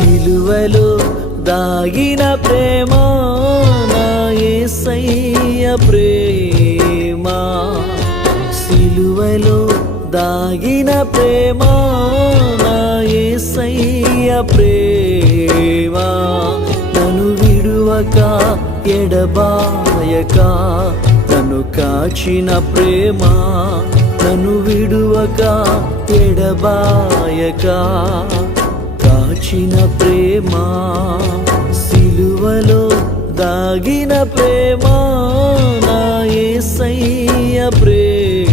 సిలువలో దాగిన ప్రేమ నా యేసయ్య ప్రేమ, సిలువలో దాగిన ప్రేమ నా యేసయ్య ప్రేమ, నన్ను విడువక ఎడబాయక నన్ను కాచిన ప్రేమ, నన్ను విడువక ఎడబాయక కాచిన ప్రేమ, సిలువలో దాగిన ప్రేమ నా యేసయ్య ప్రేమ.